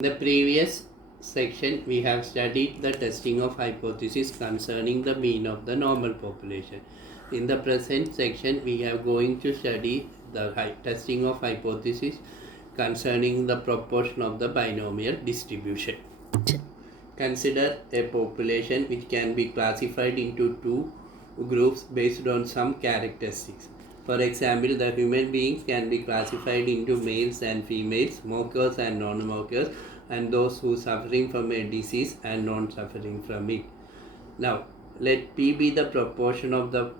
In the previous section, we have studied the testing of hypothesis concerning the mean of the normal population. In the present section, we are going to study the testing of hypothesis concerning the proportion of the binomial distribution. Consider a population which can be classified into two groups based on some characteristics. For example, the human beings can be classified into males and females, smokers and non-smokers, and those who are suffering from a disease and non-suffering from it. Now, let P be the proportion of the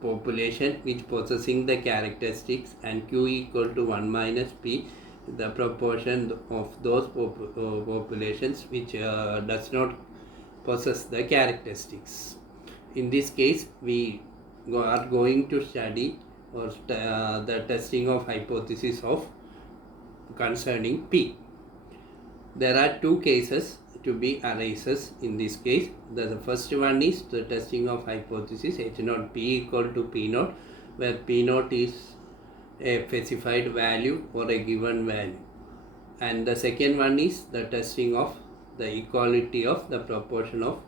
population which possessing the characteristics, and Q equal to 1 minus P, the proportion of those populations which does not possess the characteristics. In this case, we are going to study the testing of hypothesis of concerning P. There are two cases to be arises in this case. The first one is the testing of hypothesis H naught P equal to P naught, where P naught is a specified value or a given value, and the second one is the testing of the equality of the proportion of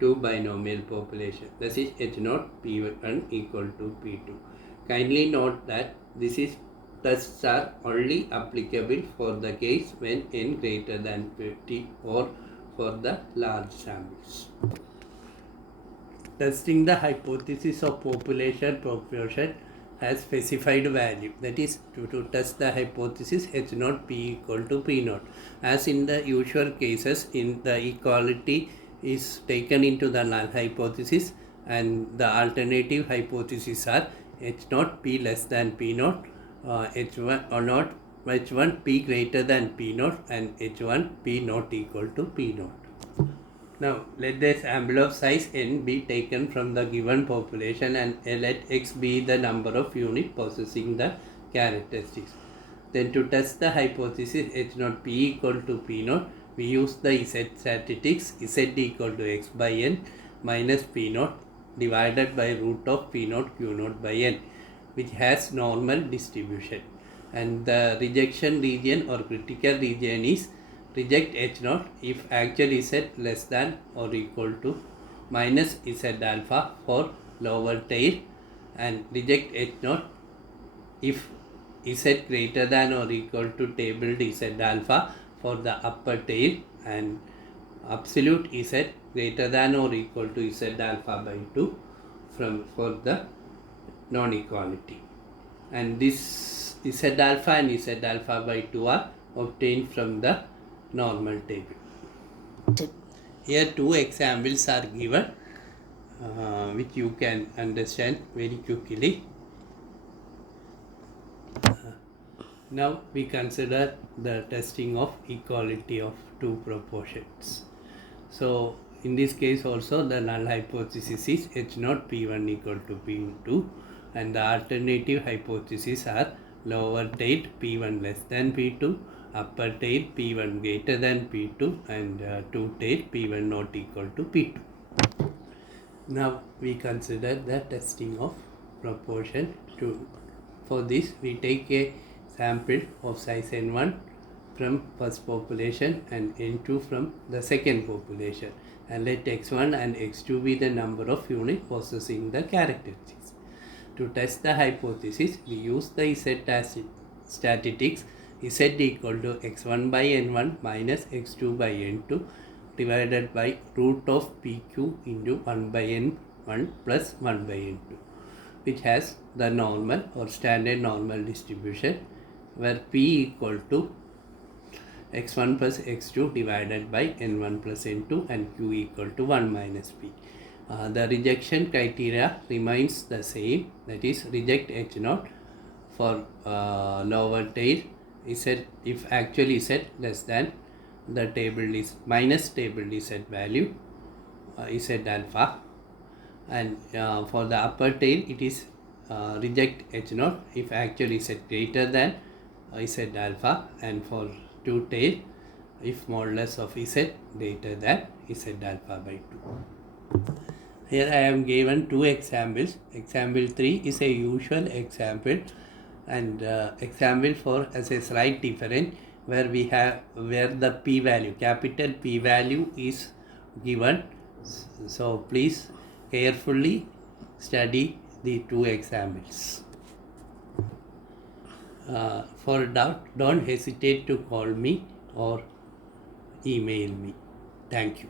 two binomial population, that is H naught P1 equal to P2. Kindly note that this is tests are only applicable for the case when n greater than 50 or for the large samples. Testing the hypothesis of population proportion has specified value, that is to test the hypothesis H naught P equal to P naught. As in the usual cases, in the equality is taken into the null hypothesis, and the alternative hypotheses are H naught P less than P naught, H1 or not H1 P greater than P naught, and H1 P not equal to P naught. Now let the sample of size n be taken from the given population, and let x be the number of units possessing the characteristics. Then to test the hypothesis H naught P equal to P naught, we use the Z statistics Z equal to x by n minus P naught divided by root of P naught Q naught by n, which has normal distribution, and the rejection region or critical region is reject H naught if actual Z less than or equal to minus Z alpha for lower tail, and reject H naught if Z greater than or equal to tabled Z alpha for the upper tail, and absolute Z greater than or equal to Z alpha by 2 for the non-equality. And this Z alpha and Z alpha by 2 are obtained from the normal table. Here two examples are given which you can understand very quickly. Now we consider the testing of equality of two proportions. So in this case also the null hypothesis is H naught P1 equal to P2, and the alternative hypotheses are lower tail P1 less than P2, upper tail P1 greater than P2, and two tail P1 not equal to P2. Now we consider the testing of proportion. For this we take a sample of size n1 from first population and n2 from the second population, and let x1 and x2 be the number of units possessing the characteristics. To test the hypothesis, we use the Z statistics Z equal to x1 by n1 minus x2 by n2 divided by root of pq into 1 by n1 plus 1 by n2, which has the normal or standard normal distribution, where p equal to x1 plus x2 divided by n1 plus n2, and q equal to 1 minus p. The rejection criteria remains the same, that is reject H naught for lower tail Z if actually Z less than the table is minus table Z value Z alpha, and for the upper tail it is reject H naught if actually Z greater than Z alpha, and for two tail if modulus of Z greater than Z alpha by 2. Here I have given two examples. Example 3 is a usual example, and example 4 has a slight difference. where the p value, capital P value is given. So please carefully study the two examples. For doubt, don't hesitate to call me or email me. Thank you.